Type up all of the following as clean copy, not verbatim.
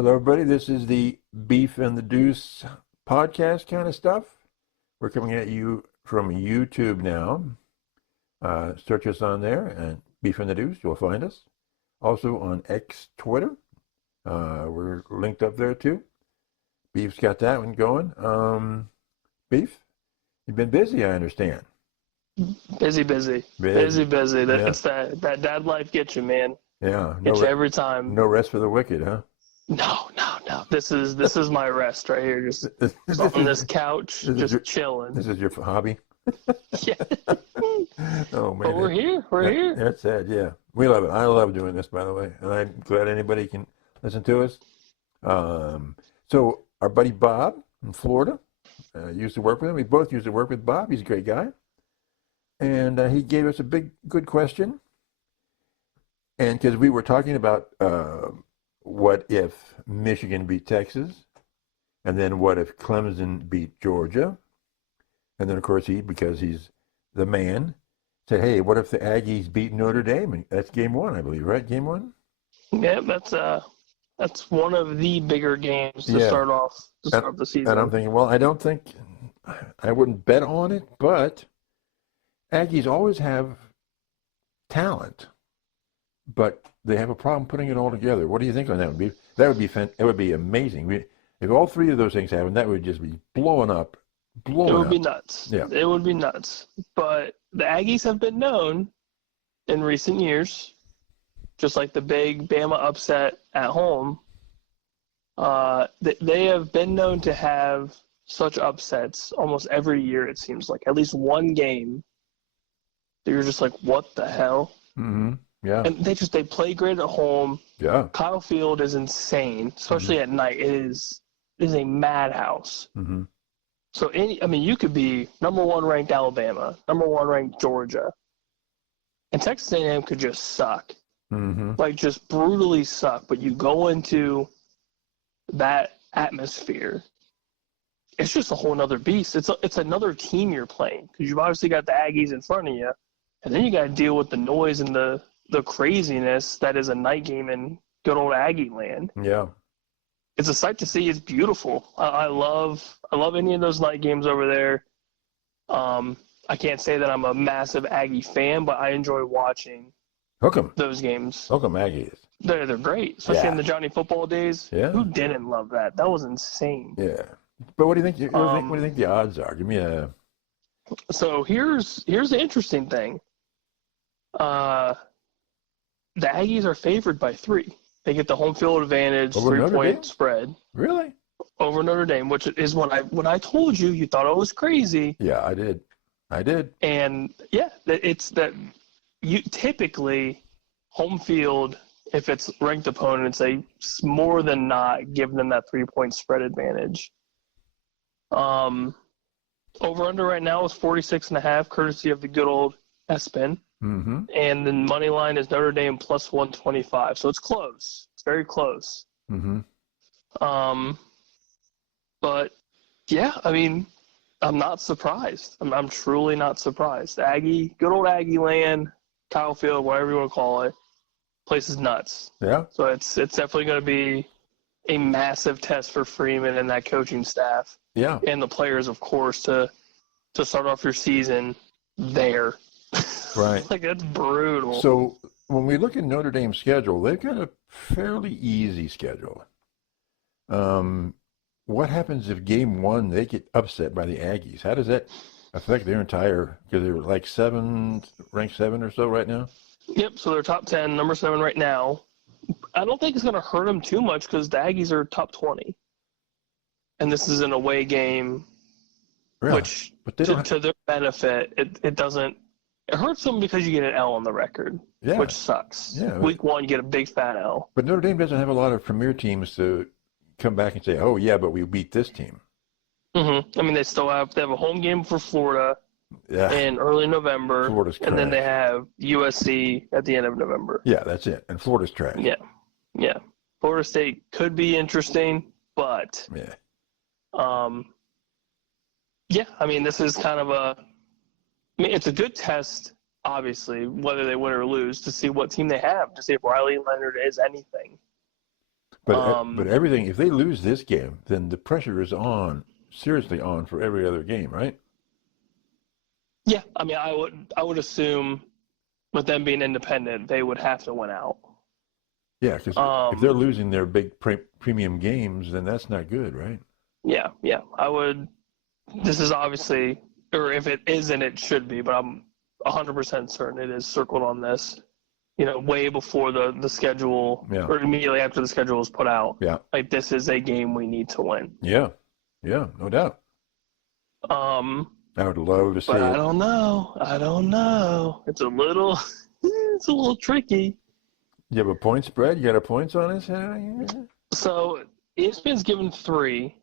Hello, everybody. This is the Beef and the Deuce podcast kind of stuff. We're coming at you from YouTube now. Search us on there, and Beef and the Deuce, you'll find us. Also on X Twitter. We're linked up there too. Beef's got that one going. Beef, you've been busy, I understand. Busy. Yeah. It's that dad life gets you, man. Yeah. Gets you every time. No rest for the wicked, huh? No. This is my rest right here. Just on this couch, just chilling. This is your hobby? Yeah. Oh, man. But we're here. We're here. That's it, yeah. We love it. I love doing this, by the way. And I'm glad anybody can listen to us. So our buddy Bob in Florida, used to work with him. We both used to work with Bob. He's a great guy. And he gave us a good question. And because we were talking about what if Michigan beat Texas, and then what if Clemson beat Georgia, and then of course because he's the man, said, hey, what if the Aggies beat Notre Dame? And that's game one, I believe, right? Game one? Yeah, that's one of the bigger games to start the season. And I'm thinking, well, I wouldn't bet on it, but Aggies always have talent, but they have a problem putting it all together. What do you think on that? It would be amazing. If all three of those things happen, that would just be blowing up. It would be nuts. Yeah. It would be nuts. But the Aggies have been known in recent years, just like the big Bama upset at home, they have been known to have such upsets almost every year, it seems like. At least one game that you're just like, what the hell? Mm-hmm. Yeah. And they play great at home. Yeah. Kyle Field is insane, especially at night. It is a madhouse. Mm-hmm. So you could be number one ranked Alabama, number one ranked Georgia, and Texas A&M could just suck, like just brutally suck. But you go into that atmosphere, it's just a whole nother beast. It's another team you're playing because you've obviously got the Aggies in front of you, and then you got to deal with the noise and the craziness that is a night game in good old Aggie land. Yeah. It's a sight to see. It's beautiful. I love any of those night games over there. I can't say that I'm a massive Aggie fan, but I enjoy watching those games. Hook'em Aggies. They're great, especially in the Johnny Football days. Yeah. Who didn't love that? That was insane. Yeah. But what do you think? What do you think the odds are? Give me a. So here's the interesting thing. The Aggies are favored by 3. They get the home field advantage, Over 3-point spread. Really? Over Notre Dame, which is when I told you, you thought it was crazy. Yeah, I did. And yeah, it's that you typically home field, if it's ranked opponents, they more than not give them that 3-point spread advantage. Over under right now is 46.5, courtesy of the good old ESPN. Mm-hmm. And the money line is Notre Dame plus 125. So it's close. It's very close. Mm-hmm. But yeah, I'm not surprised. I'm truly not surprised. Good old Aggie land, Kyle Field, whatever you want to call it, place is nuts. Yeah. So it's definitely going to be a massive test for Freeman and that coaching staff. Yeah. And the players, of course, to start off your season there. Right. Like, that's brutal. So when we look at Notre Dame's schedule, they've got a fairly easy schedule. What happens if game one they get upset by the Aggies? How does that affect their entire? Because they're like ranked 7 or so right now. Yep. So they're top 10, number 7 right now. I don't think it's going to hurt them too much because the Aggies are top 20, and this is an away game, Really? which to their benefit, it doesn't. It hurts them because you get an L on the record, which sucks. Yeah. Week 1, you get a big fat L. But Notre Dame doesn't have a lot of premier teams to come back and say, oh, yeah, but we beat this team. Mm-hmm. They have a home game for Florida in early November. Florida's trash. And then they have USC at the end of November. Yeah, that's it. And Florida's trash. Yeah. Florida State could be interesting, but this is kind of it's a good test, obviously, whether they win or lose, to see what team they have, to see if Riley Leonard is anything. But everything, if they lose this game, then the pressure is on, seriously on for every other game, right? Yeah, I mean, I would assume with them being independent, they would have to win out. Yeah, because if they're losing their big premium games, then that's not good, right? Yeah, I would. This is obviously, or if it isn't, it should be, but I'm 100% certain it is circled on this. Way before the schedule, or immediately after the schedule is put out. Yeah. Like, this is a game we need to win. Yeah, no doubt. I would love to see but it. I don't know. It's a little tricky. You have a point spread? You got a points on it? So ESPN's given 3.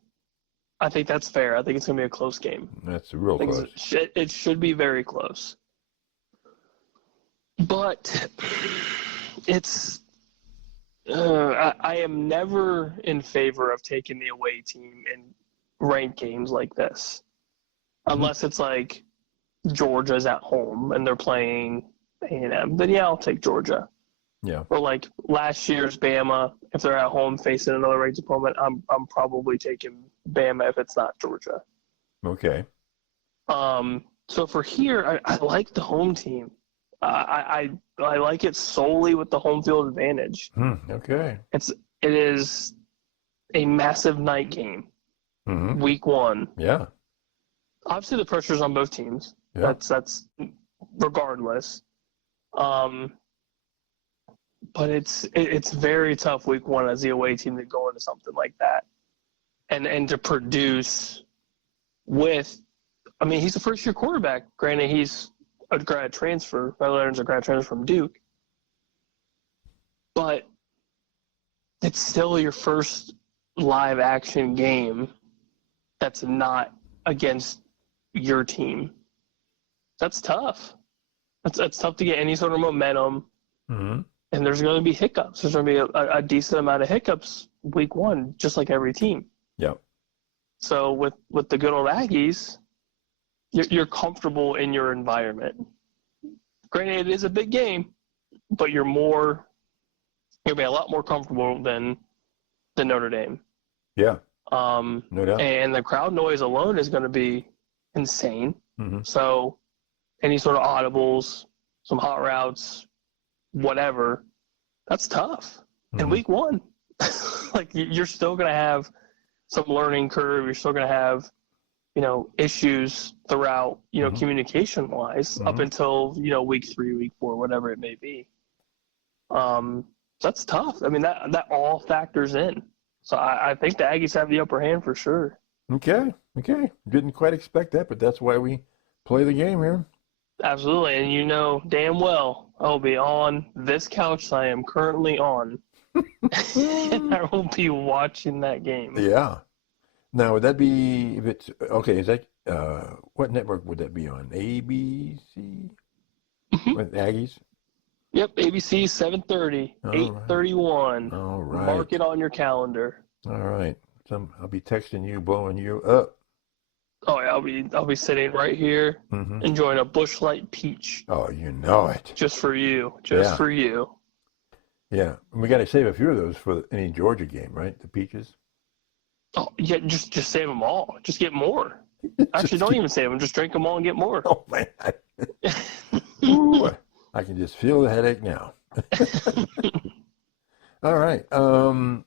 I think that's fair. I think it's going to be a close game. That's real close. It should be very close. But it's I am never in favor of taking the away team in ranked games like this, unless it's like Georgia's at home and they're playing A&M. Then yeah, I'll take Georgia. Yeah. Or like last year's Bama, if they're at home facing another ranked opponent, I'm probably taking Bama if it's not Georgia. Okay. So for here, I like the home team. I like it solely with the home field advantage. Okay. It is a massive night game. Week 1. Yeah. Obviously, the pressure's on both teams. Yeah. That's regardless. But it's very tough week 1 as the away team to go into something like that, and to produce with. I mean, he's a first-year quarterback. Granted, he's a grad transfer. Leonard's a grad transfer from Duke. But it's still your first live action game that's not against your team. That's tough. That's tough to get any sort of momentum. And there's going to be hiccups. There's going to be a decent amount of hiccups week 1, just like every team. Yeah. So with the good old Aggies, you're comfortable in your environment. Granted, it is a big game, but you'll be a lot more comfortable than Notre Dame. Yeah. No doubt. And the crowd noise alone is going to be insane. So any sort of audibles, some hot routes, whatever, that's tough. In week 1, like you're still going to have some learning curve. You're still going to have issues throughout, communication wise up until, week 3, week 4, whatever it may be. That's tough. I mean, that all factors in. So I think the Aggies have the upper hand for sure. Okay. Didn't quite expect that, but that's why we play the game here. Absolutely. And you know damn well I'll be on this couch I am currently on. And I will be watching that game. Yeah. Now, would that be, if it's, okay, is that, what network would that be on? ABC? With Aggies? Yep, ABC 7:30, 8:31. All right. Mark it on your calendar. All right. I'll be texting you, blowing you up. Oh, yeah, I'll be sitting right here enjoying a Busch Light peach. Oh, you know it. Just for you. For you. Yeah. And we got to save a few of those for any Georgia game, right? The peaches. Oh, yeah, just save them all. Just get more. Actually, don't even save them. Just drink them all and get more. Oh, man. Ooh, I can just feel the headache now. All right. Now,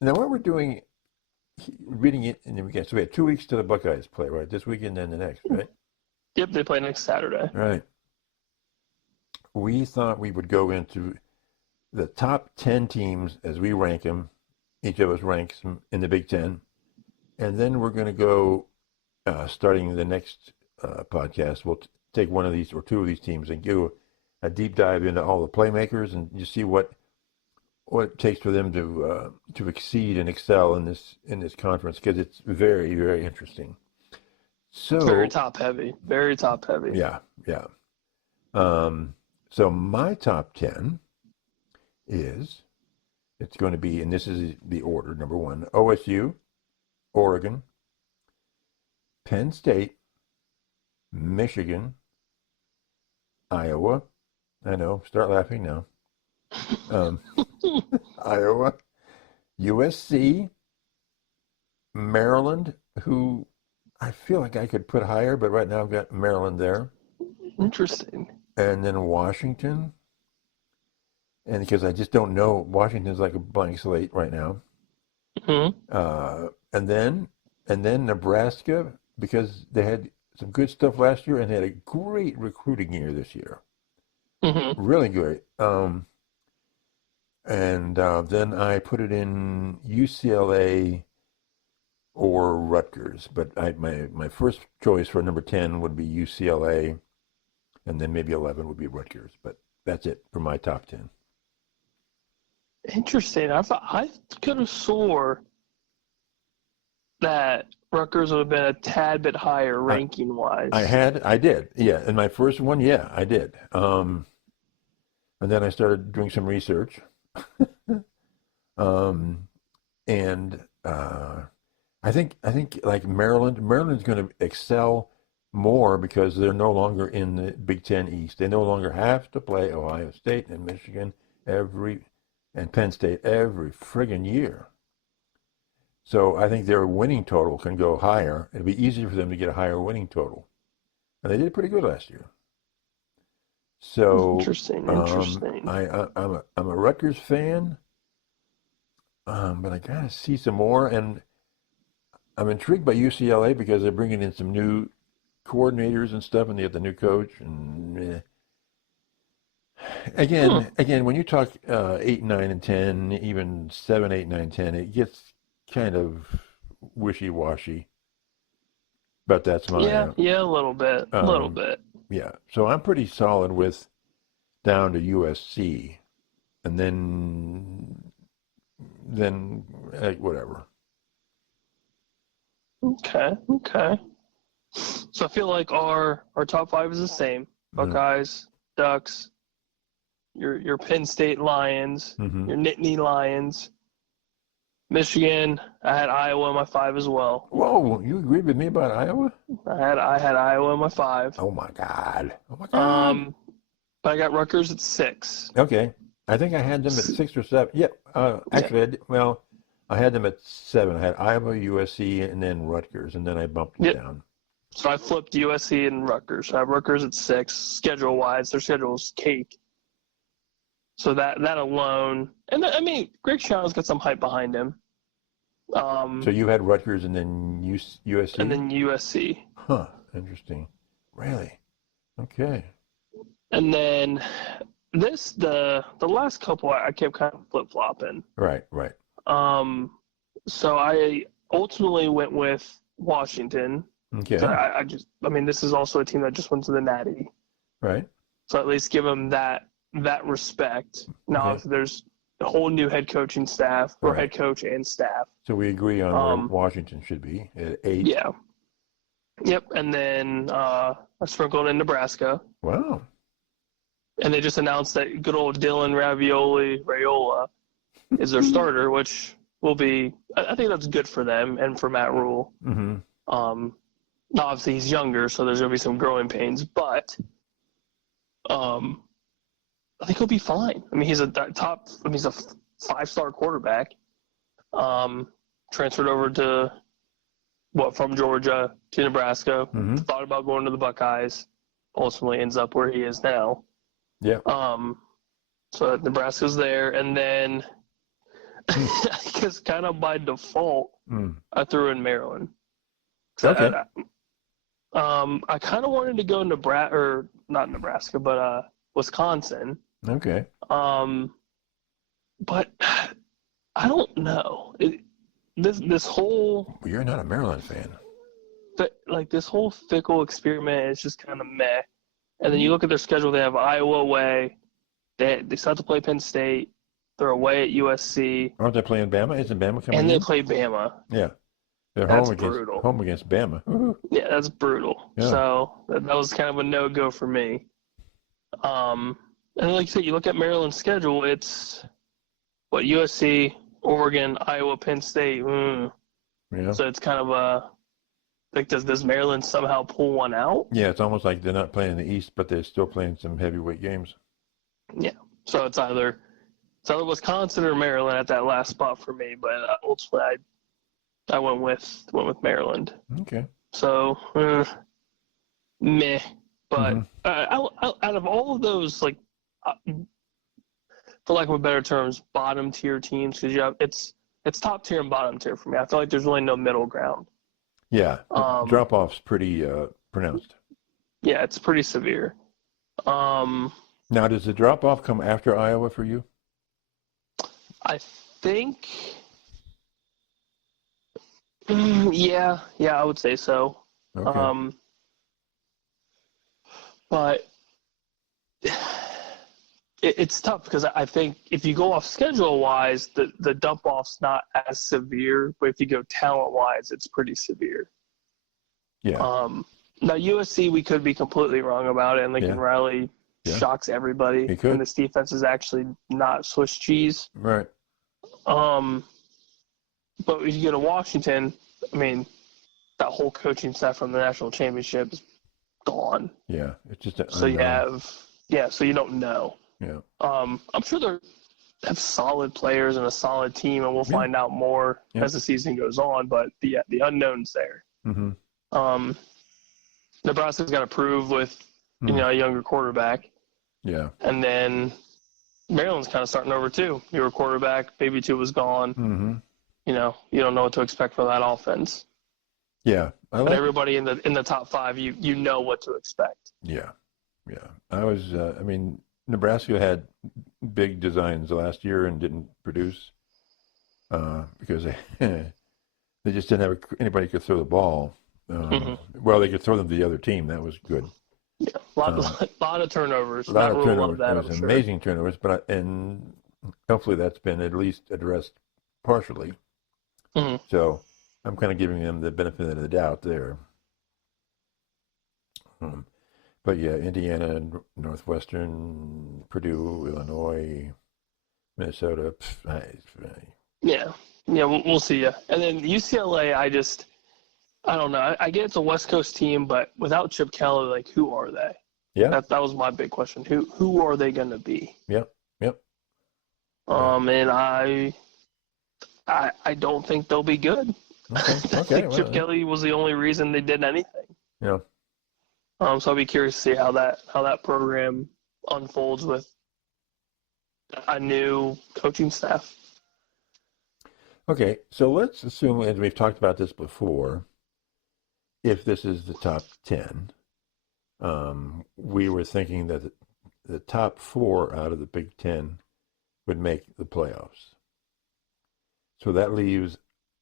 what we're doing, reading it, and then we have 2 weeks to the Buckeyes play, right? This weekend and the next, right? Yep, they play next Saturday. Right. We thought we would go into the top 10 teams as we rank them. Each of us ranks them in the Big Ten. And then we're going to go, starting the next podcast, we'll take one of these or 2 of these teams and do a deep dive into all the playmakers and just see what it takes for them to exceed and excel in this conference, because it's very, very interesting. So very top heavy. Very top heavy. Yeah. So my top 10 is, it's going to be, and this is the order, number 1, OSU, Oregon, Penn State, Michigan, Iowa. I know, start laughing now. Iowa, USC, Maryland, who I feel like I could put higher, but right now I've got Maryland there. Interesting. And then Washington. And because I just don't know, Washington's like a blank slate right now. Mm-hmm. And then Nebraska, because they had some good stuff last year and they had a great recruiting year this year. Mm-hmm. Really great. Then I put it in UCLA or Rutgers, but my first choice for number 10 would be UCLA, and then maybe 11 would be Rutgers. But that's it for my top 10. Interesting. I could have swore that Rutgers would have been a tad bit higher ranking wise. I did, yeah. In my first one, yeah, I did. And then I started doing some research, and I think like Maryland's going to excel more because they're no longer in the Big Ten East. They no longer have to play Ohio State and Michigan and Penn State every friggin' year. So I think their winning total can go higher. It'll be easier for them to get a higher winning total, and they did pretty good last year. So Interesting. I'm a Rutgers fan, but I gotta see some more, and I'm intrigued by UCLA because they're bringing in some new coordinators and stuff, and they have the new coach. And again, when you talk 8, 9, and 10, even 7, 8, 9, 10, it gets kind of wishy-washy. But that's my a little bit. Yeah. So I'm pretty solid with down to USC, and then whatever. Okay. So I feel like our top 5 is the same: Buckeyes, Ducks, your Penn State Lions, your Nittany Lions, Michigan. I had Iowa in my 5 as well. Whoa, you agreed with me about Iowa? I had Iowa in my 5. Oh my God. But I got Rutgers at 6. Okay. I think I had them at 6 or 7. Yeah. Actually, I had them at 7. I had Iowa, USC, and then Rutgers, and then I bumped them down. So I flipped USC and Rutgers. I have Rutgers at 6. Schedule-wise, their schedule's cake. So that alone, and I mean, Greg Schiano's got some hype behind him. So you had Rutgers and then USC? And then USC. Huh. Interesting. Really? Okay. And then the last couple I kept kind of flip-flopping. Right. So I ultimately went with Washington. Okay. So this is also a team that just went to the Natty. Right. So at least give them that respect. Now, if there's a whole new head coaching staff or head coach and staff. So we agree on where Washington should be at 8. Yeah. Yep. And then I sprinkled in Nebraska. Wow. And they just announced that good old Dylan Raiola is their starter, which will be, I think that's good for them and for Matt Rule. Mm-hmm. Obviously he's younger, so there's going to be some growing pains, but I think he'll be fine. I mean, he's a 5-star quarterback. Transferred over from Georgia to Nebraska. Mm-hmm. Thought about going to the Buckeyes. Ultimately ends up where he is now. Yeah. So Nebraska's there, and then I guess kind of by default, I threw in Maryland. Okay. I kind of wanted to go not Nebraska, but Wisconsin. Okay. But I don't know. This whole You're not a Maryland fan. this whole fickle experiment is just kind of meh. And then you look at their schedule; they have Iowa away. They still have to play Penn State. They're away at USC. Aren't they playing Bama? Isn't Bama coming in? And they play Bama. Yeah. They're That's home against Bama. Mm-hmm. Yeah, that's brutal. Yeah. So that was kind of a no-go for me. And like you said, you look at Maryland's schedule, it's USC, Oregon, Iowa, Penn State. Yeah. So it's kind of does Maryland somehow pull one out? Yeah, it's almost like they're not playing in the East, but they're still playing some heavyweight games. Yeah. So it's either It's either Wisconsin or Maryland at that last spot for me, but ultimately I went with Maryland. Okay. So meh. But Mm-hmm. out of all of those, like, for lack of a better terms, bottom tier teams, because it's top tier and bottom tier for me. I feel like there's really no middle ground. Yeah. Drop off's pretty pronounced. Yeah, it's pretty severe. Now, does the drop off come after Iowa for you? I think, yeah, I would say so. Okay. But it's tough because I think if you go off schedule wise, the dump off's not as severe, but if you go talent wise, it's pretty severe. Yeah. Now USC, we could be completely wrong about it, and Lincoln Riley shocks everybody, and this defense is actually not Swiss cheese. Right. But if you go to Washington, I mean, that whole coaching staff from the national championship is gone. Yeah, it's just so unknown. So you don't know. Yeah. I'm sure they have solid players and a solid team, and we'll find out more as the season goes on. But the unknown's there. Mm-hmm. Nebraska's got to prove with a younger quarterback. Yeah. And then Maryland's kind of starting over too. Your quarterback, Baby 2 was gone. Mm-hmm. You don't know what to expect from that offense. Yeah. But everybody in the top five, you know what to expect. Yeah. Yeah. I mean, Nebraska had big designs last year and didn't produce because they just didn't have anybody who could throw the ball. Well, they could throw them to the other team. That was good. Yeah, lot of turnovers. A lot of turnovers. That, it was amazing turnovers, and hopefully that's been at least addressed partially. Mm-hmm. So I'm kind of giving them the benefit of the doubt there. But yeah, Indiana, Northwestern, Purdue, Illinois, Minnesota. Yeah, we'll see you. And then UCLA, I don't know. I get it's a West Coast team, but without Chip Kelly, like, who are they? Yeah, that was my big question. Who are they going to be? Yep. And I don't think they'll be good. Okay. I think Chip Kelly was the only reason they did anything. Yeah. So I'll be curious to see how that program unfolds with a new coaching staff. Okay, so let's assume, and we've talked about this before, if this is the top 10, we were thinking that the top 4 out of the Big Ten would make the playoffs. So that leaves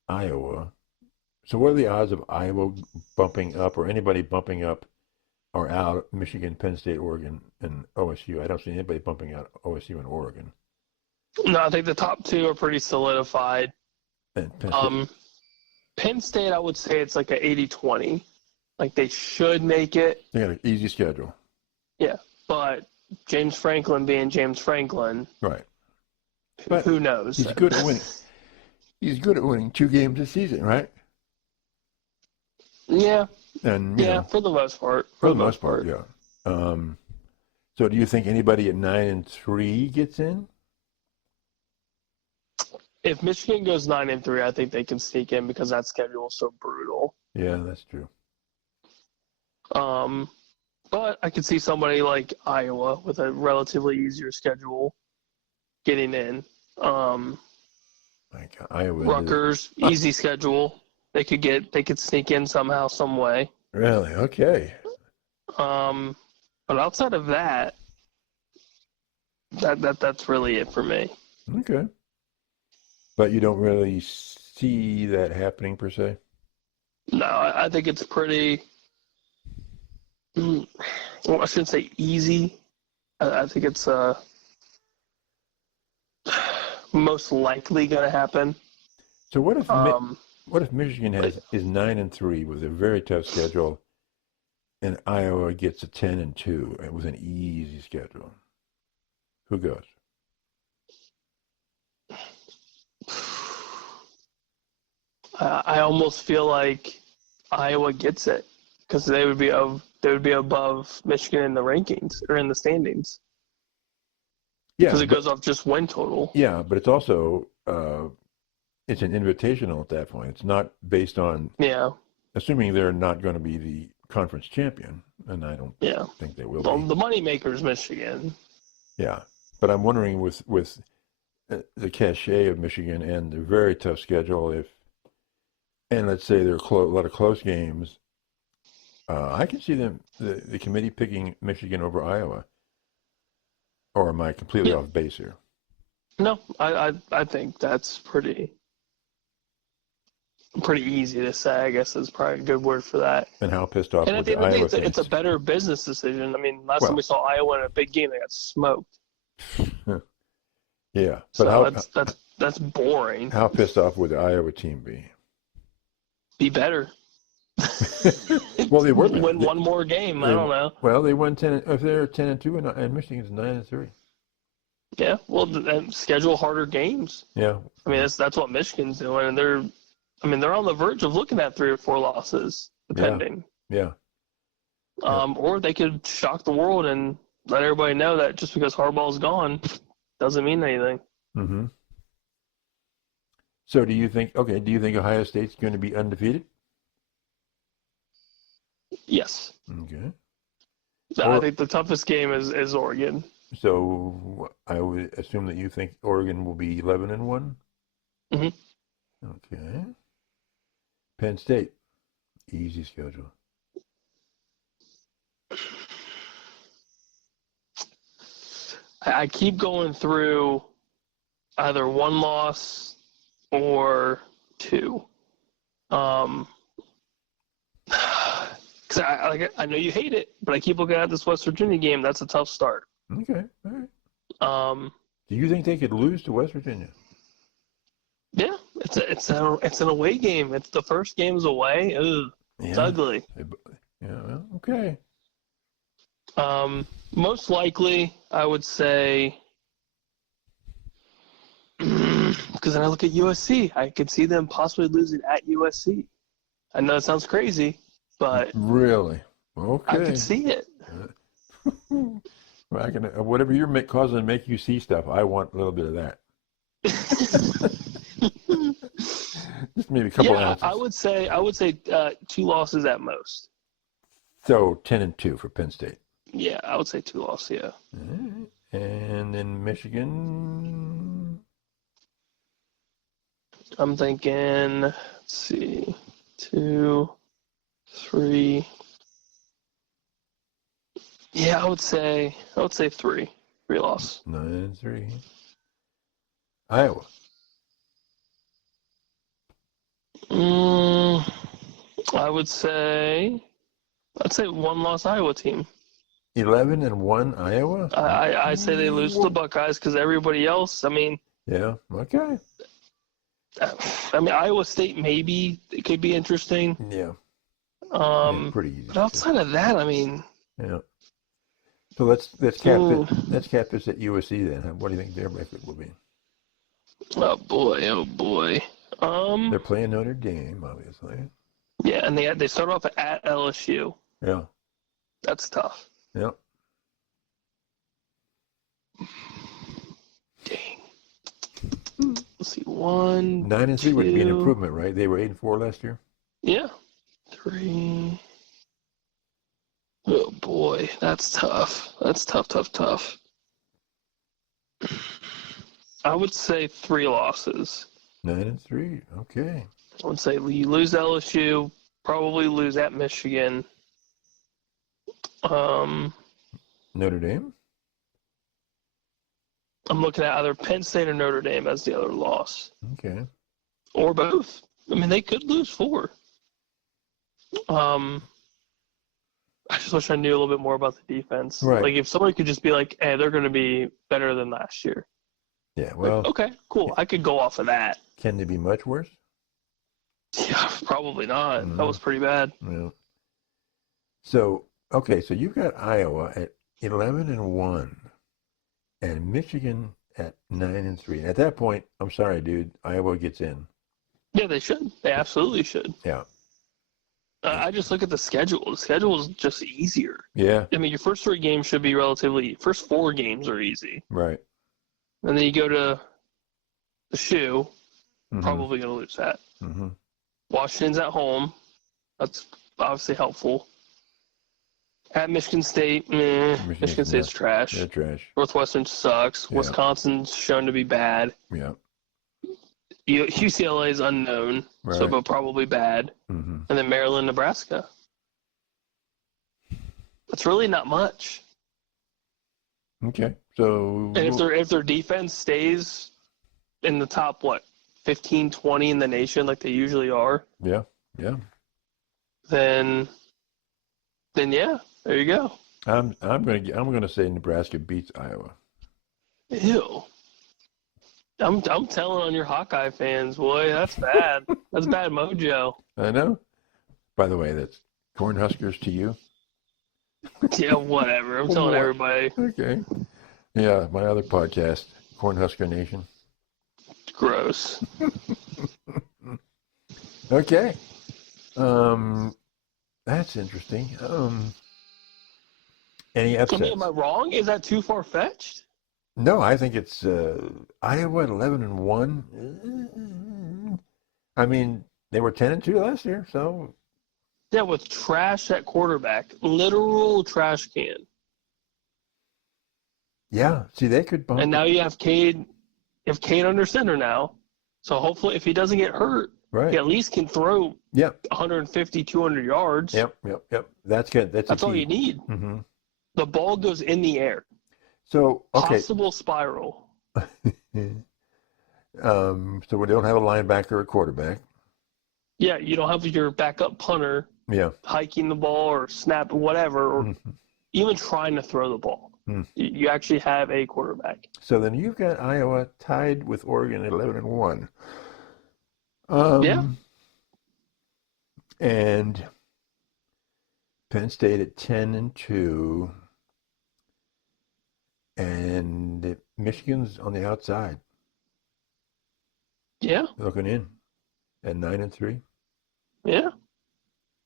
Iowa. So what are the odds of Iowa bumping up, or anybody bumping up or out Michigan, Penn State, Oregon, and OSU? I don't see anybody bumping out OSU and Oregon. No, I think the top 2 are pretty solidified. Penn State, I would say it's like an 80-20. Like, they should make it. They got an easy schedule. Yeah, but James Franklin being James Franklin. Right. But who knows? He's good at winning. He's good at winning 2 games a season, right? Yeah. And for the most part. For the most part, yeah. So do you think anybody at 9-3 gets in? If Michigan goes 9-3, I think they can sneak in because that schedule is so brutal. Yeah, that's true. But I could see somebody like Iowa with a relatively easier schedule getting in. Like Iowa. Rutgers, easy schedule. They could sneak in somehow, some way. Really? Okay. But outside of that's really it for me. Okay. But you don't really see that happening per se? No, I think it's pretty. Well, I shouldn't say easy. I think it's most likely going to happen. So what if Michigan is 9-3 with a very tough schedule, and Iowa gets a 10-2 with an easy schedule? Who goes? I almost feel like Iowa gets it because they would be above Michigan in the rankings or in the standings. Yeah, because it goes off just win total. Yeah, but it's also it's an invitational at that point. It's not based on assuming they're not going to be the conference champion, and I don't think they will be. The moneymaker is Michigan. Yeah, but I'm wondering with the cachet of Michigan and the very tough schedule, and let's say there are a lot of close games, I can see the committee picking Michigan over Iowa. Or am I completely off base here? No, I think that's pretty easy to say. I guess is probably a good word for that. And how pissed off and with the the Iowa day, it's a better business decision. I mean, last time we saw Iowa in a big game, they got smoked. Yeah, but so that's boring. How pissed off would the Iowa team be? Be better. Well, they were win one more game. I don't know. Well, they won 10. If they're 10-2, and Michigan's 9-3. Yeah, well, schedule harder games. Yeah, I mean that's what Michigan's doing, and they're on the verge of looking at 3 or 4 losses, depending. Yeah. Or they could shock the world and let everybody know that just because Harbaugh's gone doesn't mean anything. Mm-hmm. So do you think Ohio State's going to be undefeated? Yes. Okay. I think the toughest game is Oregon. So I would assume that you think Oregon will be 11-1? Mm-hmm. Okay. Penn State, easy schedule. I keep going through either 1 loss or 2. Because I know you hate it, but I keep looking at this West Virginia game. That's a tough start. Okay, all right. Do you think they could lose to West Virginia? Yeah, it's an away game. It's the first game's away. Ugh, it's ugly. Yeah, well, okay. Most likely, I would say, because then I look at USC, I could see them possibly losing at USC. I know it sounds crazy, but really, okay, I could see it. Well, whatever you're causing to make you see stuff, I want a little bit of that. Just maybe a couple ounces. I would say 2 losses at most. So 10-2 for Penn State. Yeah, I would say 2 losses. Yeah. Right. And then Michigan. I'm thinking. Let's see, 2, 3. Yeah, I would say 3. 3 loss. 9-3. Iowa. I'd say 1 loss Iowa team. 11-1 Iowa. I say they lose to the Buckeyes because everybody else. I mean. Yeah. Okay. I mean, Iowa State maybe it could be interesting. Yeah. Pretty easy. But outside of that, I mean. Yeah. So let's cap it. Let's cap this at USC then. What do you think their record will be? Oh boy. They're playing Notre Dame, obviously. Yeah, and they start off at LSU. Yeah. That's tough. Yeah. Dang. Let's see. 1, 9-3 would be an improvement, right? They were 8-4 last year. Yeah. 3. Oh boy, that's tough. That's tough. I would say 3 losses. 9-3. Okay. I would say you lose LSU, probably lose at Michigan. Notre Dame? I'm looking at either Penn State or Notre Dame as the other loss. Okay. Or both. I mean, they could lose 4. I just wish I knew a little bit more about the defense. Right. Like, if somebody could just be like, hey, they're going to be better than last year. Yeah, well. Like, okay, cool. I could go off of that. Can they be much worse? Yeah, probably not. Mm-hmm. That was pretty bad. Yeah. So, okay, so you've got Iowa at 11-1 and Michigan at 9-3. At that point, I'm sorry, dude, Iowa gets in. Yeah, they should. They absolutely should. Yeah. I just look at the schedule. The schedule is just easier. Yeah. I mean, your first 3 games should be first 4 games are easy. Right. And then you go to the shoe, Mm-hmm. probably going to lose that. Mm-hmm. Washington's at home. That's obviously helpful. At Michigan State, Michigan State's trash. They're trash. Northwestern sucks. Yeah. Wisconsin's shown to be bad. Yeah. UCLA is unknown, Right. but probably bad. Mm-hmm. And then Maryland, Nebraska. That's really not much. Okay. So. And if their defense stays in the top 15, 20 in the nation like they usually are, Yeah. Yeah. then yeah, there you go. I'm gonna say Nebraska beats Iowa. Ew. I'm telling on your Hawkeye fans, boy. That's bad. That's bad mojo. I know. By the way, that's Cornhuskers to you. Yeah, whatever. I'm telling everybody. Okay. Yeah, my other podcast, Cornhusker Nation. Gross. Okay. That's interesting. Any upsets? Am I wrong? Is that too far fetched? No, I think it's Iowa at 11-1. I mean, they were 10-2 last year, so Yeah, with trash at quarterback, literal trash can. yeah. See, they could bump. And now you have Cade. You have Cade under center now, so hopefully, if he doesn't get hurt, Right. he at least can throw Yep. 150, 200 yards. Yep. That's good. That's all you need. Mm-hmm. The ball goes in the air. So okay. Possible spiral. So we don't have a linebacker or quarterback. Yeah, you don't have your backup punter Yeah. hiking the ball or snap whatever, or even trying to throw the ball. You actually have a quarterback. So then you've got Iowa tied with Oregon at 11-1. Yeah. And Penn State at 10-2. And Michigan's on the outside, Yeah. looking in at 9-3. Yeah.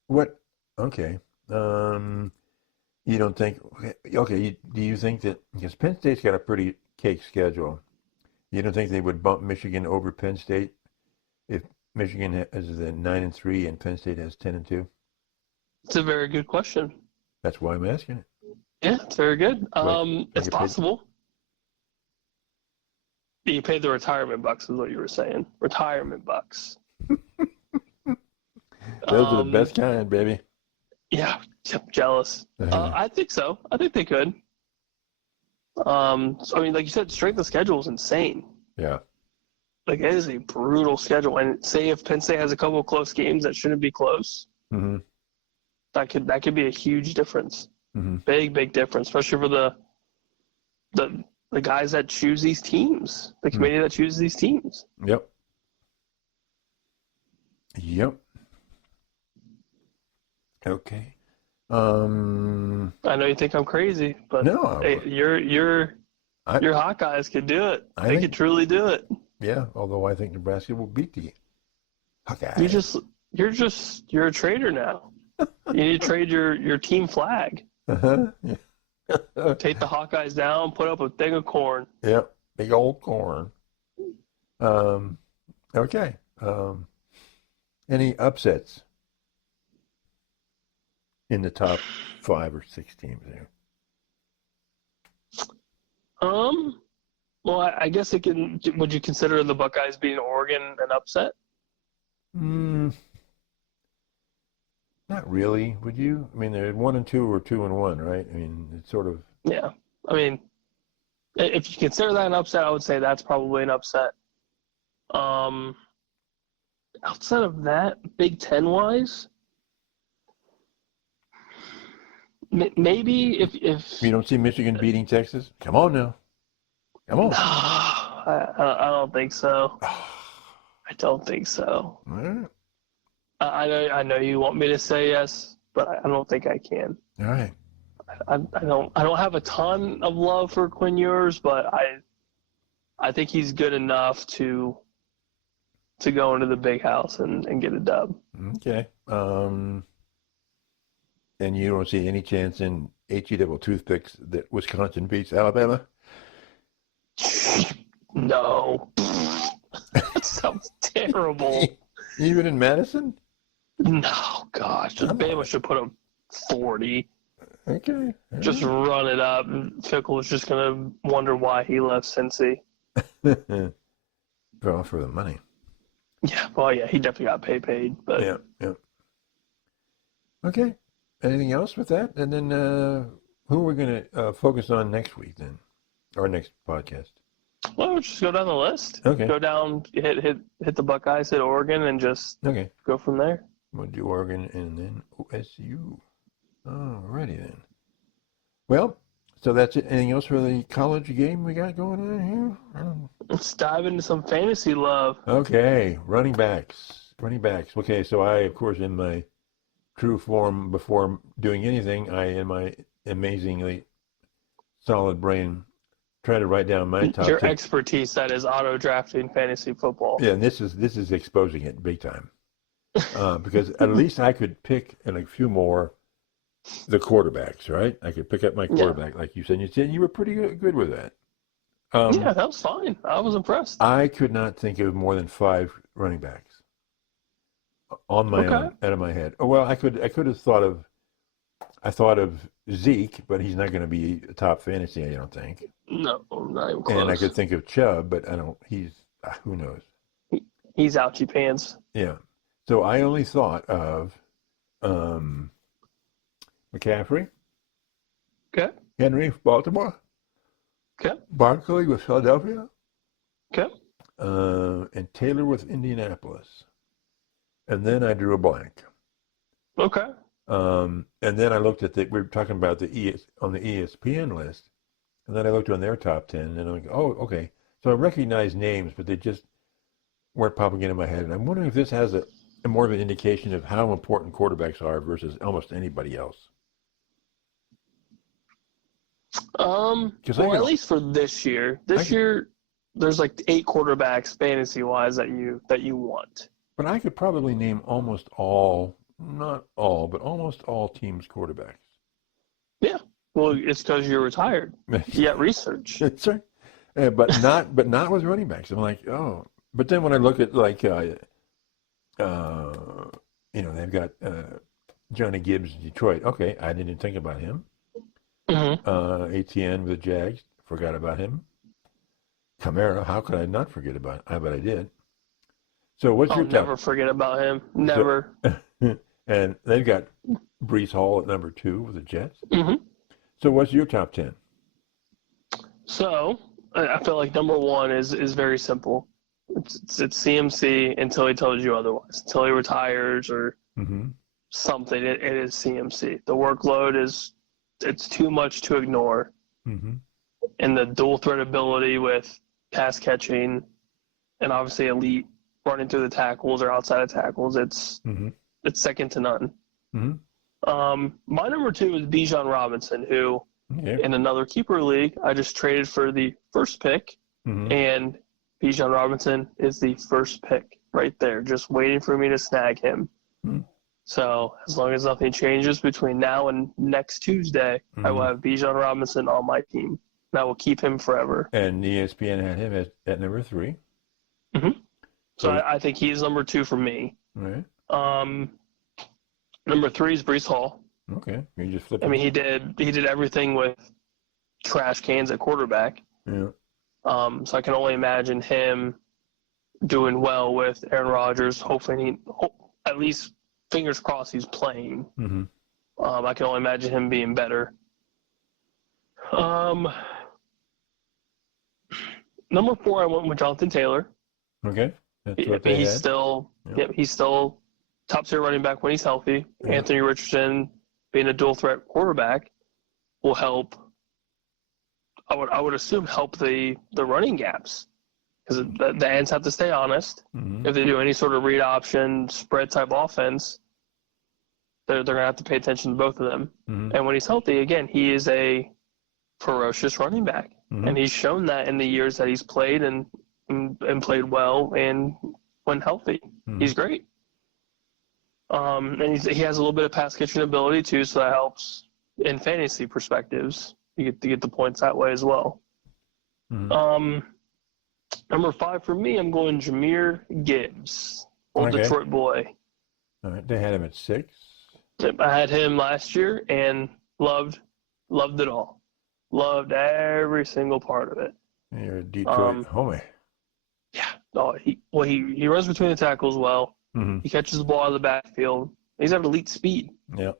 What? Okay. You don't think? Okay. Do you think that because Penn State's got a pretty cake schedule, you don't think they would bump Michigan over Penn State if Michigan is at 9-3 and Penn State has 10-2? It's a very good question. That's why I'm asking it. Yeah, it's very good. Like It's possible. You paid the retirement bucks, is what you were saying. Retirement bucks. Those are the best kind, baby. Yeah, jealous. I think so. I think they could. So, I mean, like you said, strength of schedule is insane. Yeah. Like, it is a brutal schedule. And say if Penn State has a couple of close games that shouldn't be close, that could be a huge difference. Big difference, especially for the guys that choose these teams, the committee that chooses these teams. Yep. Okay. I know you think I'm crazy, but No, hey, your Hawkeyes could do it. They could truly do it. Yeah, although I think Nebraska will beat the Hawkeyes. You're a traitor now. You need to trade your team flag. Yeah. Take the Hawkeyes down, put up a thing of corn. Yep, big old corn. Okay. Any upsets in the top 5 or 6 teams there? Well, I guess would you consider the Buckeyes beating Oregon an upset? Not really, would you? I mean, they're 1-2 or 2-1, right? I mean, it's sort of. Yeah. I mean, if you consider that an upset, I would say that's probably an upset. Outside of that, Big Ten wise, maybe if You don't see Michigan beating Texas? Come on now. Come on. I don't think so. I don't think so. All right. I know you want me to say yes, but I don't think I can. All right. I don't have a ton of love for Quinn Ewers, but I think he's good enough to go into the big house and get a dub. Okay. And you don't see any chance in HE double toothpicks that Wisconsin beats Alabama? No. That sounds terrible. Even in Madison? No, gosh. Bama should put up 40. Okay. Just run it up. Fickle is just going to wonder why he left Cincy. Well, for the money. Yeah, well, yeah, he definitely got paid. But Yeah. Okay. Anything else with that? And then who are we going to focus on next week then? Or next podcast? Well, we'll just go down the list. Okay. Go down, hit the Buckeyes, hit Oregon, and just go from there. We'll do Oregon and then OSU. Alrighty then. Well, so that's it. Anything else for the college game we got going on here? Let's dive into some fantasy love. Okay, running backs. Okay, so I, of course, in my true form before doing anything, in my amazingly solid brain, try to write down my top. Your expertise, that is auto drafting fantasy football. Yeah, and this is exposing it big time, because at least I could pick in a few more the quarterbacks, right? I could pick up my quarterback, like you said. You said you were pretty good with that. Yeah, that was fine. I was impressed. I could not think of more than 5 running backs on my own, out of my head. Oh, well, I could have thought of Zeke, but he's not going to be a top fantasy, I don't think. No, not even close. And I could think of Chubb, but I don't. He's who knows. He's ouchie pants. Yeah. So I only thought of McCaffrey. Okay. Henry, Baltimore. Okay. Barkley with Philadelphia. Okay. And Taylor with Indianapolis. And then I drew a blank. Okay. And then I looked at we were talking about on the ESPN list, and then I looked on their top 10, and I'm like, oh, okay. So I recognized names, but they just weren't popping into my head. And I'm wondering if this has a more of an indication of how important quarterbacks are versus almost anybody else. Well, at least for this year. This year, there's like 8 quarterbacks fantasy-wise that you want. But I could probably name almost all, not all, but almost all teams' quarterbacks. Yeah. Well, it's because you're retired. You got research. That's right. But not with running backs. I'm like, oh. But then when I look at like, they've got Johnny Gibbs in Detroit. Okay, I didn't think about him. Mm-hmm. ATN with the Jags, forgot about him. Kamara, how could I not forget about him? I bet I did. So what's your top? Never forget about him. Never. And they've got Breece Hall at number 2 with the Jets. Mm-hmm. So what's your top 10? So I feel like number 1 is very simple. It's CMC until he tells you otherwise. Until he retires or something, it is CMC. The workload it's too much to ignore. Mm-hmm. And the dual threat ability with pass catching and obviously elite running through the tackles or outside of tackles, it's second to none. Mm-hmm. My number 2 is Bijan Robinson, who in another keeper league, I just traded for the first pick, and Bijan Robinson is the first pick right there, just waiting for me to snag him. Mm-hmm. So as long as nothing changes between now and next Tuesday, I will have Bijan Robinson on my team. And I will keep him forever. And ESPN had him at number 3. Mm-hmm. So I think he's number 2 for me. Right. Number 3 is Breece Hall. Okay. You just flip. I mean, he did everything with trash cans at quarterback. Yeah. So I can only imagine him doing well with Aaron Rodgers. Hopefully, at least fingers crossed, he's playing. Mm-hmm. I can only imagine him being better. Number 4, I went with Jonathan Taylor. Okay. He's still top tier running back when he's healthy. Yeah. Anthony Richardson being a dual threat quarterback will help. I would assume help the running gaps because the ends have to stay honest. Mm-hmm. If they do any sort of read option spread type offense, they're gonna have to pay attention to both of them. Mm-hmm. And when he's healthy, again, he is a ferocious running back, and he's shown that in the years that he's played and played well and when healthy. He's great. And he has a little bit of pass catching ability too, so that helps in fantasy perspectives. You get the points that way as well. Number 5 for me, I'm going Jahmyr Gibbs, old Okay. Detroit boy. All right. They had him at 6. I had him last year and loved it all. Loved every single part of it. You're a Detroit homie. Yeah. No, he runs between the tackles well. Mm-hmm. He catches the ball out of the backfield. He's got elite speed. Yep.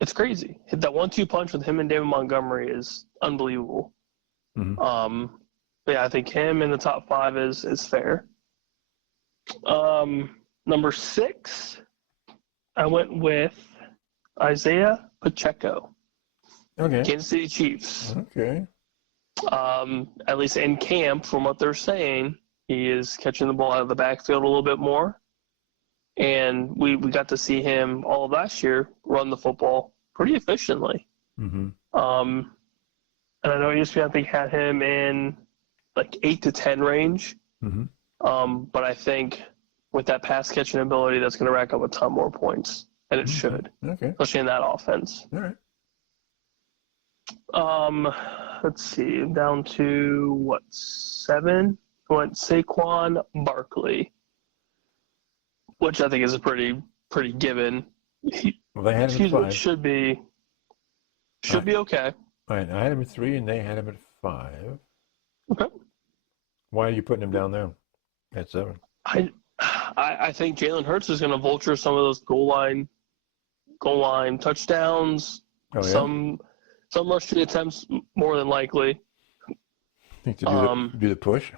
It's crazy. Hit that 1-2 punch with him and David Montgomery is unbelievable. Mm-hmm. But yeah, I think him in the top 5 is fair. Number 6, I went with Isaiah Pacheco. Okay. Kansas City Chiefs. Okay. At least in camp, from what they're saying, he is catching the ball out of the backfield a little bit more. And we got to see him all of last year run the football pretty efficiently. Mm-hmm. And I know ESPN, I think, had him in like 8 to 10 range. Mm-hmm. But I think with that pass catching ability, that's going to rack up a ton more points. And it should. Okay. Especially in that offense. All right. Let's see. Down to, 7? I went Saquon Barkley, which I think is a pretty given. Well, they had him at 5. Should be okay. All right. I had him at 3, and they had him at 5. Okay. Why are you putting him down there at 7? I think Jalen Hurts is going to vulture some of those goal line touchdowns. Oh, yeah? Some rushing attempts more than likely. Think to do the push?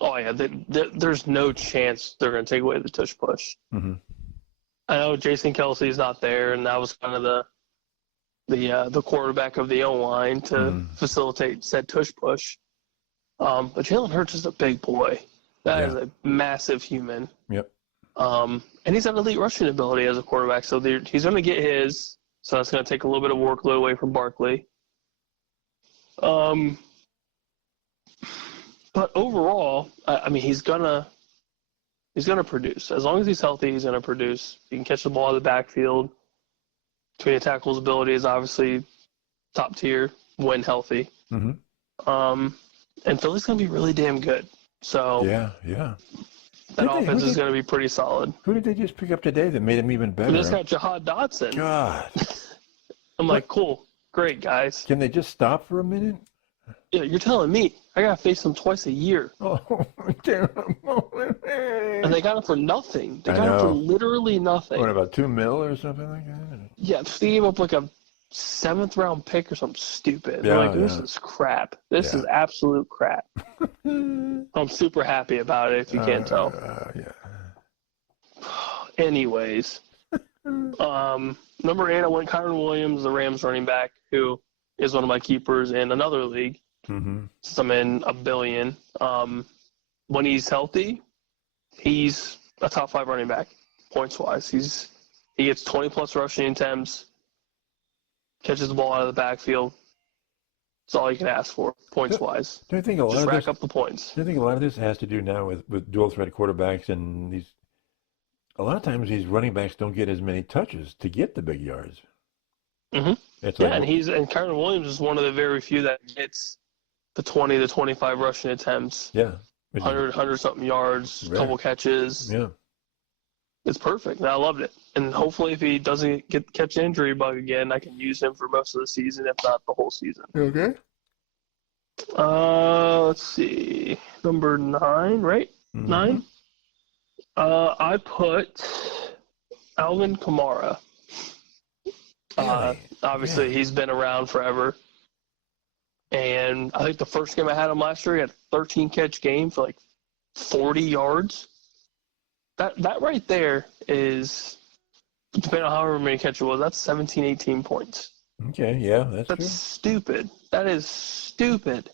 Oh yeah, there's no chance they're going to take away the tush push. Mm-hmm. I know Jason Kelsey's not there, and that was kind of the quarterback of the O-line to facilitate said tush push. But Jalen Hurts is a big boy. That is a massive human. Yep. And he's got elite rushing ability as a quarterback, so he's going to get his. So that's going to take a little bit of workload away from Barkley. But overall, I mean, he's gonna produce. As long as he's healthy, he's gonna produce. He can catch the ball out of the backfield. Between the tackles ability is obviously top tier when healthy. Mm-hmm. And Philly's gonna be really damn good. So yeah. That offense is gonna be pretty solid. Who did they just pick up today that made him even better? They just got Jahad Dotson. God. I'm like, cool, great guys. Can they just stop for a minute? Yeah, you're telling me I gotta face them twice a year. Oh, and they got him for nothing. They got him for literally nothing. What, about $2 million or something like that? Yeah, they gave up like a 7th round pick or something stupid. Yeah, like, this is crap. This is absolute crap. I'm super happy about it, if you can't tell. Yeah. Anyways, number 8, I went Kyron Williams, the Rams running back, who is one of my keepers in another league. Mm-hmm. So I'm in $1 billion. When he's healthy, he's a top 5 running back, points-wise. He gets 20-plus rushing attempts, catches the ball out of the backfield. That's all you can ask for, points-wise. Do you think a lot Just of rack up the points. Do you think a lot of this has to do now with dual-threat quarterbacks and these? A lot of times these running backs don't get as many touches to get the big yards. Mm-hmm. It's and Kyron Williams is one of the very few that gets the 20 to 25 rushing attempts. Yeah. 100-something yards, couple catches. Yeah. It's perfect. I loved it. And hopefully if he doesn't catch an injury bug again, I can use him for most of the season, if not the whole season. Okay. Let's see. Number 9, right? Mm-hmm. 9? I put Alvin Kamara. Obviously, he's been around forever. And I think the first game I had him last year, he had a 13-catch game for like 40 yards. That right there is, depending on however many catches it was, that's 17, 18 points. Okay, yeah, that's true. Stupid. That is stupid.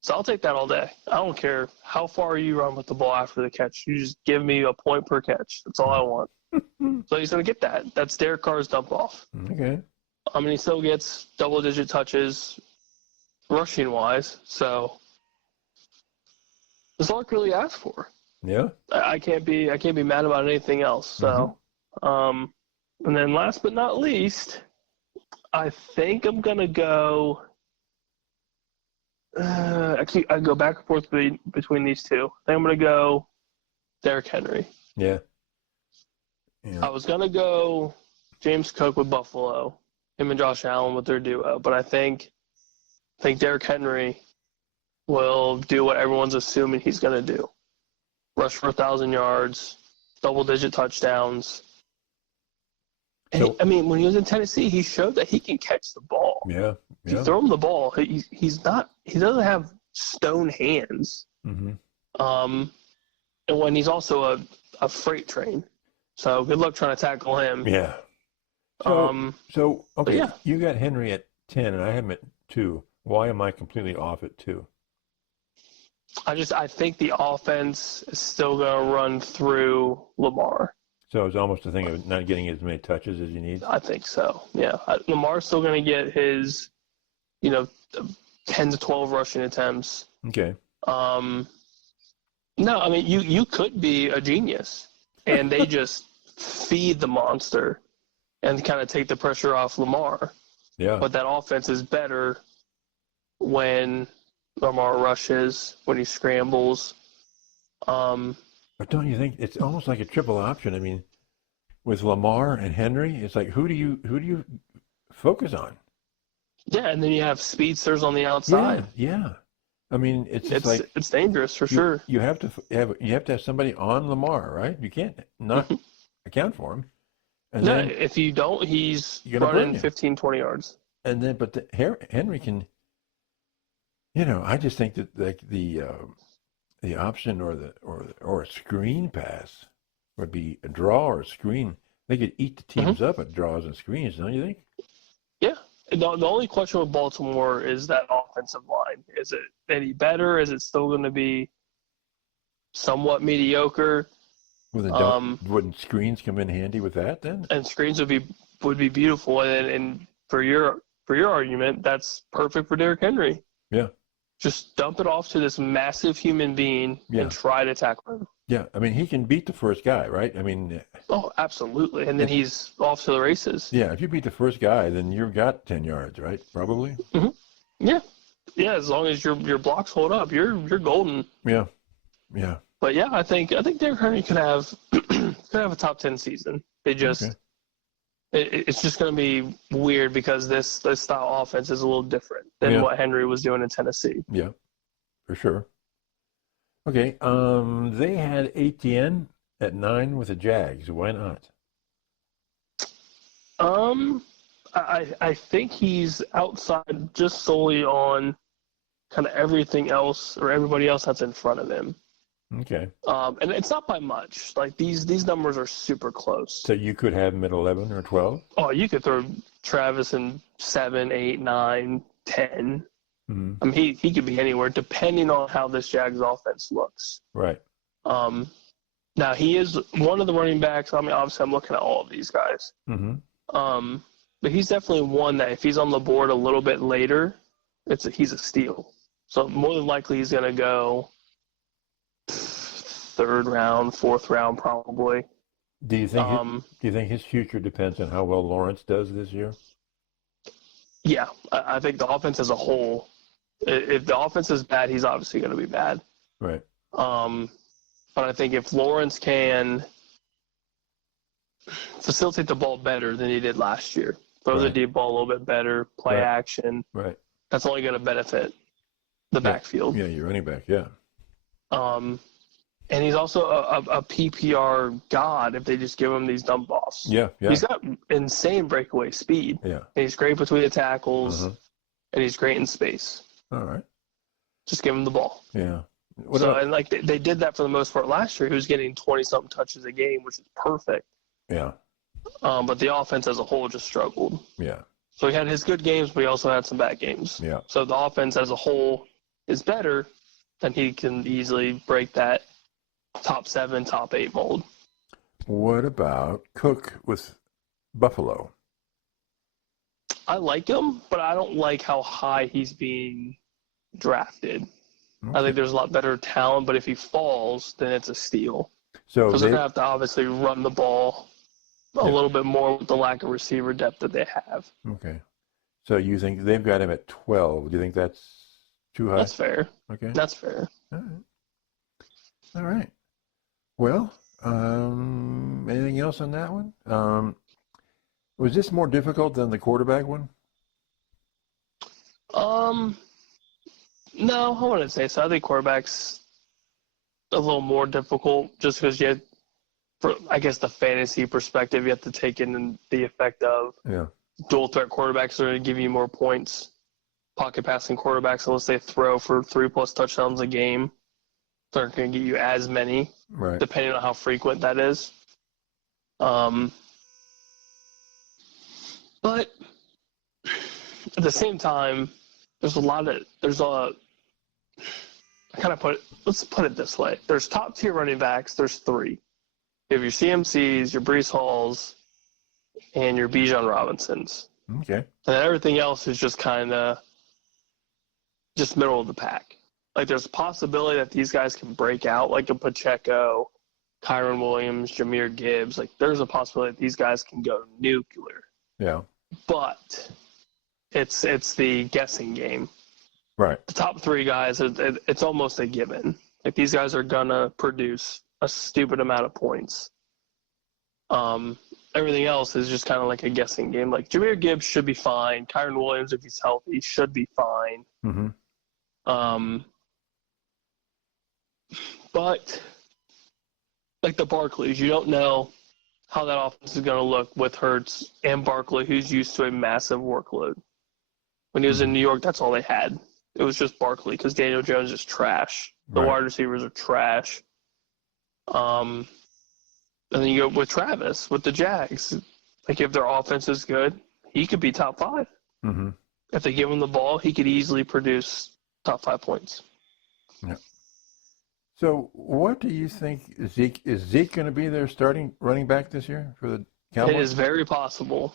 So I'll take that all day. I don't care how far you run with the ball after the catch. You just give me a point per catch. That's all I want. So he's going to get that. That's Derek Carr's dump-off. Okay. I mean, he still gets double-digit touches rushing-wise, so that's all I can really ask for. Yeah. I can't be mad about anything else. So, and then last but not least, I think I'm going to go Actually, I go back and forth between these two. I think I'm going to go Derrick Henry. Yeah. I was going to go James Cook with Buffalo, him and Josh Allen with their duo, but I think Derrick Henry will do what everyone's assuming he's going to do. Rush for 1,000 yards, double-digit touchdowns. And I mean, when he was in Tennessee, he showed that he can catch the ball. Yeah. If you throw him the ball, he doesn't have stone hands. Mm-hmm. And when he's also a freight train. So good luck trying to tackle him. Yeah. So okay, yeah. You got Henry at 10 and I have him at 2. Why am I completely off at 2? I think the offense is still going to run through Lamar. So it's almost a thing of not getting as many touches as you need? I think so, yeah. Lamar's still going to get his, 10 to 12 rushing attempts. Okay. No, I mean, you could be a genius, and they just feed the monster and kind of take the pressure off Lamar. Yeah. But that offense is better when Lamar rushes, when he scrambles. But don't you think it's almost like a triple option? I mean, with Lamar and Henry, it's like who do you focus on? Yeah, and then you have speedsters on the outside. Yeah. I mean, it's dangerous for sure. You have to have somebody on Lamar, right? You can't not account for him. And no, then if you don't, he's running 15, 20 yards. And then, but Henry can. I just think that like the option or a screen pass would be a draw or a screen. They could eat the teams up at draws and screens, don't you think? Yeah. The only question with Baltimore is that offensive line. Is it any better? Is it still going to be somewhat mediocre? Well, wouldn't screens come in handy with that then? And screens would be beautiful. And for your argument, that's perfect for Derrick Henry. Yeah. Just dump it off to this massive human being and try to tackle him. Yeah, I mean, he can beat the first guy, right? I mean... Oh, absolutely. And then he's off to the races. Yeah, if you beat the first guy, then you've got 10 yards, right? Probably? Mm-hmm. Yeah. Yeah, as long as your blocks hold up, you're golden. Yeah. Yeah. But, yeah, I think Derrick Henry could have a top 10 season. It just... Okay. It's just going to be weird because this style offense is a little different than what Henry was doing in Tennessee. Yeah, for sure. Okay, they had Etienne at 9 with the Jags. Why not? I think he's outside just solely on kind of everything else or everybody else that's in front of him. Okay. And it's not by much. Like these numbers are super close. So you could have him at 11 or 12? Oh, you could throw Travis in 7, 8, 9, 10. Mm-hmm. I mean, he could be anywhere depending on how this Jags offense looks. Right. Now he is one of the running backs. I mean, obviously I'm looking at all of these guys. Mm-hmm. But he's definitely one that if he's on the board a little bit later, he's a steal. So more than likely he's going to go 3rd round, 4th round, probably. Do you think his future depends on how well Lawrence does this year? Yeah, I think the offense as a whole. If the offense is bad, he's obviously going to be bad. Right. But I think if Lawrence can facilitate the ball better than he did last year, throw the deep ball a little bit better, play action. Right. That's only going to benefit the backfield. Yeah, your running back. Yeah. And he's also a PPR god if they just give him these dump offs. Yeah. He's got insane breakaway speed. Yeah. And he's great between the tackles, and he's great in space. All right. Just give him the ball. Yeah. And like they did that for the most part last year. He was getting 20-something touches a game, which is perfect. Yeah. But the offense as a whole just struggled. Yeah. So he had his good games, but he also had some bad games. Yeah. So the offense as a whole is better, then he can easily break that top 7, top 8 mold. What about Cook with Buffalo? I like him, but I don't like how high he's being drafted. Okay. I think there's a lot better talent, but if he falls, then it's a steal. So they're going to have to obviously run the ball a little bit more with the lack of receiver depth that they have. Okay. So you think they've got him at 12. Do you think that's Too high? That's fair. Okay. That's fair. All right. All right. Well, anything else on that one? Was this more difficult than the quarterback one? No, I wouldn't say so. I think quarterback's a little more difficult just because you have, for I guess the fantasy perspective, you have to take in the effect of dual threat quarterbacks are going to give you more points. Pocket passing quarterbacks, unless they throw for 3+ touchdowns a game, aren't going to get you as many, right? Depending on how frequent that is. But at the same time, let's put it this way. There's top tier running backs. There's 3. You have your CMCs, your Breece Halls, and your Bijan Robinsons. Okay. And everything else is just kind of just middle of the pack. Like there's a possibility that these guys can break out like a Pacheco, Kyron Williams, Jahmyr Gibbs. Like there's a possibility that these guys can go nuclear. Yeah. But it's the guessing game. Right. The top 3 guys, it's almost a given. Like these guys are gonna produce a stupid amount of points. Everything else is just kind of like a guessing game. Like Jahmyr Gibbs should be fine. Kyron Williams, if he's healthy, should be fine. Mm-hmm. But like the Barkleys, you don't know how that offense is going to look with Hurts and Barkley, who's used to a massive workload. When he was in New York, that's all they had. It was just Barkley because Daniel Jones is trash. The wide receivers are trash. And then you go with Travis, with the Jags. Like if their offense is good, he could be top 5. Mm-hmm. If they give him the ball, he could easily produce top 5 points. Yeah. So what do you think, Zeke? Is Zeke going to be their starting running back this year for the Cowboys? It is very possible.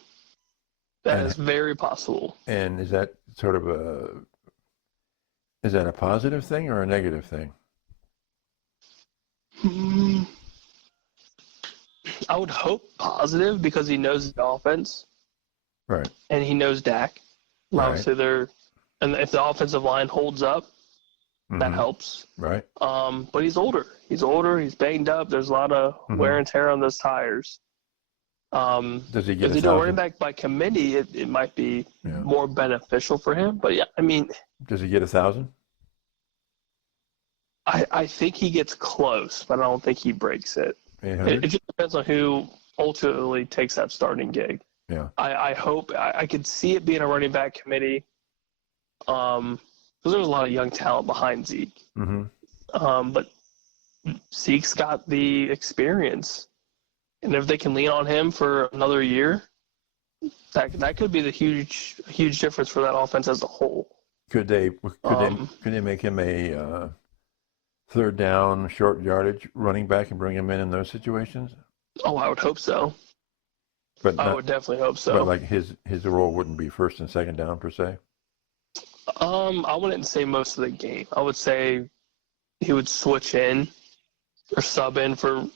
That is very possible. And is that sort of is that a positive thing or a negative thing? I would hope positive because he knows the offense. Right. And he knows Dak. Right. Obviously, and if the offensive line holds up, that helps. Right. But he's older. He's banged up. There's a lot of wear and tear on those tires. Does he get if they do a running back by committee, it might be more beneficial for him. But yeah, I mean, does he get 1,000? I think he gets close, but I don't think he breaks it. It just depends on who ultimately takes that starting gig. Yeah. I hope I could see it being a running back committee. Because there's a lot of young talent behind Zeke. Mm-hmm. But Zeke's got the experience. And if they can lean on him for another year, that could be the huge difference for that offense as a whole. Could they make him a third down, short yardage running back and bring him in those situations? Oh, I would hope so. But I would definitely hope so. But like his role wouldn't be first and second down per se? I wouldn't say most of the game. I would say he would switch in or sub in for,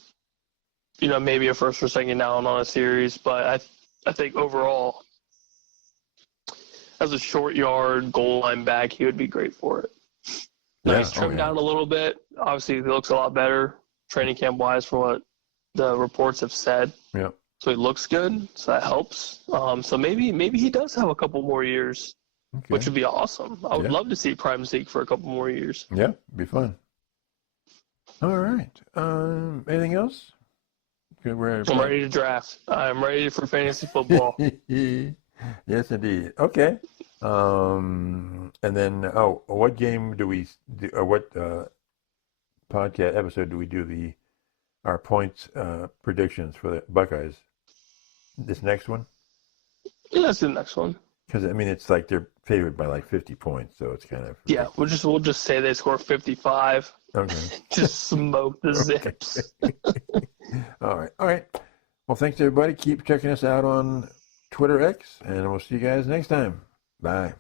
maybe a first or second down on a series. But I think overall, as a short yard goal line back, he would be great for it. Now he's trimmed down a little bit. Obviously, he looks a lot better training camp wise from what the reports have said. Yeah. So he looks good. So that helps. So maybe he does have a couple more years. Okay. Which would be awesome. I would love to see Prime Zeke for a couple more years. Yeah, it'd be fun. All right. Anything else? I'm ready to draft. I'm ready for fantasy football. Yes, indeed. Okay. And then, what game do we do, or what podcast episode do we do our points predictions for the Buckeyes? This next one? Yeah, that's the next one. Because it's like they're favored by like 50 points, so it's kind of ridiculous. We'll just say they score 55. Okay. Just smoke the Zips. All right. Well, thanks everybody. Keep checking us out on Twitter X, and we'll see you guys next time. Bye.